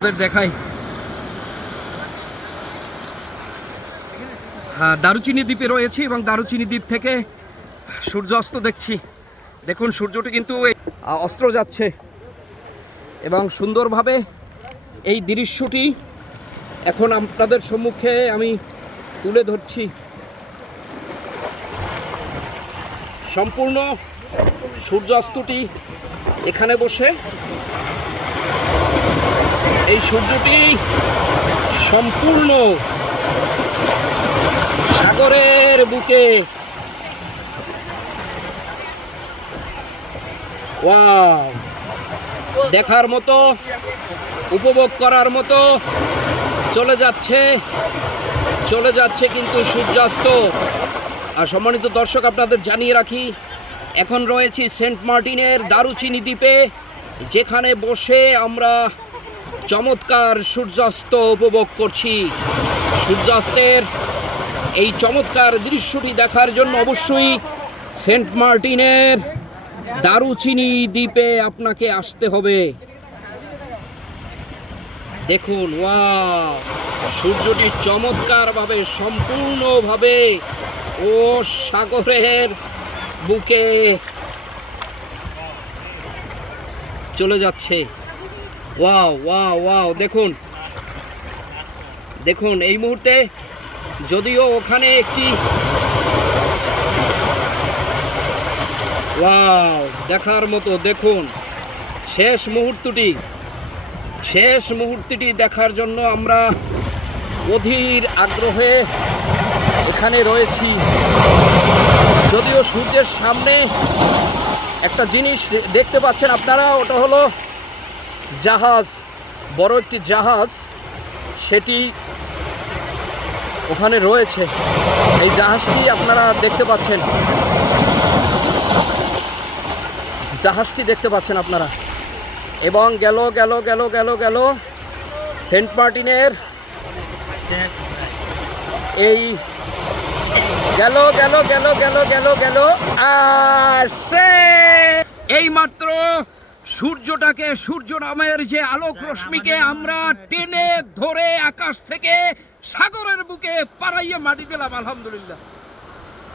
দেখাই দারুচিনি দ্বীপে রয়েছি এবং দারুচিনি দ্বীপ থেকে সূর্যাস্ত দেখছি। দেখুন সূর্যটি কিন্তু অস্ত যাচ্ছে এবং সুন্দরভাবে এই দৃশ্যটি এখন আপনাদের সম্মুখে আমি তুলে ধরছি। সম্পূর্ণ সূর্যাস্তটি এখানে বসে এই সূর্যটি সম্পূর্ণ সাগরের বুকে ওয়াও দেখার মতো, উপভোগ করার মতো চলে যাচ্ছে কিন্তু সূর্যাস্ত। আর সম্মানিত দর্শক, আপনাদের জানিয়ে রাখি, এখন রয়েছি সেন্ট মার্টিনের দারুচিনি দ্বীপে, যেখানে বসে আমরা চমৎকার সূর্যাস্ত উপভোগ করছি। সূর্যাস্তের এই চমৎকার দৃশ্যটি দেখার জন্য অবশ্যই সেন্ট মার্টিনের দারুচিনি দ্বীপে আপনাকে আসতে হবে। দেখুন ওয়াও, সূর্যটি চমৎকারভাবে সম্পূর্ণভাবে ও সাগরের বুকে চলে যাচ্ছে। ওয়াও ওয়াও ওয়াও, দেখুন দেখুন এই মুহূর্তে যদিও ওখানে একটি ওয়াও দেখার মতো, দেখুন শেষ মুহূর্তটি দেখার জন্য আমরা অধীর আগ্রহে এখানে রয়েছি। যদিও সূর্যের সামনে একটা জিনিস দেখতে পাচ্ছেন আপনারা, ওটা হলো জাহাজ, বড় একটি জাহাজ, সেটি ওখানে রয়েছে। এই জাহাজটি আপনারা দেখতে পাচ্ছেন, আপনারা। এবং গেল সেন্ট মার্টিনের এই গেল এই মাত্র সূর্য নামের যে আলোক রশ্মিকে আমরা টেনে ধরে আকাশ থেকে সাগরের বুকে পাড়াইয়া মাটি দিলাম। আলহামদুলিল্লাহ।